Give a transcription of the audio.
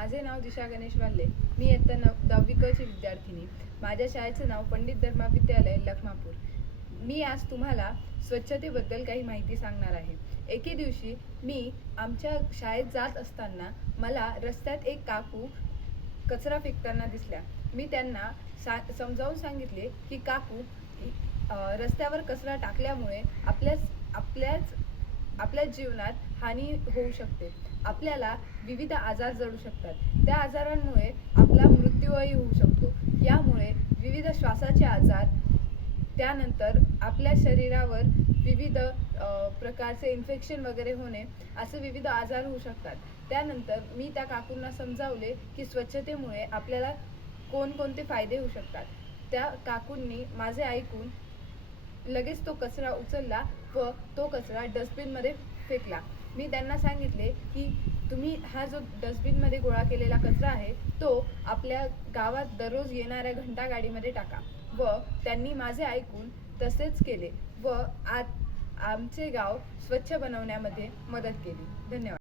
माझे नाव दिशा गणेश वाल्ले. मी इयत्ता 10वी क ची विद्यार्थिनी. माझ्या शाळेचे नाव पंडित धर्मा विद्यालय लखमापूर. मी आज तुम्हाला स्वच्छतेबद्दल काही माहिती सांगणार आहे. एके दिवशी मी आमच्या शाळेत जात असताना मला रस्त्यात एक काकू कचरा फेकताना दिसल्या. मी त्यांना समजावून सांगितले की काकू, रस्त्यावर कचरा टाकल्यामुळे आपल्या जीवनात हानी होऊ शकते. आपल्याला विविध आजार जडू शकतात. त्या आजारांमुळे आपला मृत्यूही होऊ शकतो. यामुळे विविध श्वासाचे आजार, त्यानंतर आपल्या शरीरावर विविध प्रकारचे इन्फेक्शन वगैरे होणे, असे विविध आजार होऊ शकतात. त्यानंतर मी त्या काकूंना समजावले की स्वच्छतेमुळे आपल्याला कोणकोणते फायदे होऊ शकतात. त्या काकूंनी माझे ऐकून लगेच तो कचरा उचलला व तो कचरा डस्टबिनमध्ये फेकला. मी त्यांना सांगितले की तुम्ही हा जो डस्टबिनमध्ये गोळा केलेला कचरा आहे तो आपल्या गावात दररोज येणाऱ्या घंटागाडीमध्ये टाका. व त्यांनी माझे ऐकून तसेच केले व आज आमचे गाव स्वच्छ बनवण्यामध्ये मदत केली. धन्यवाद.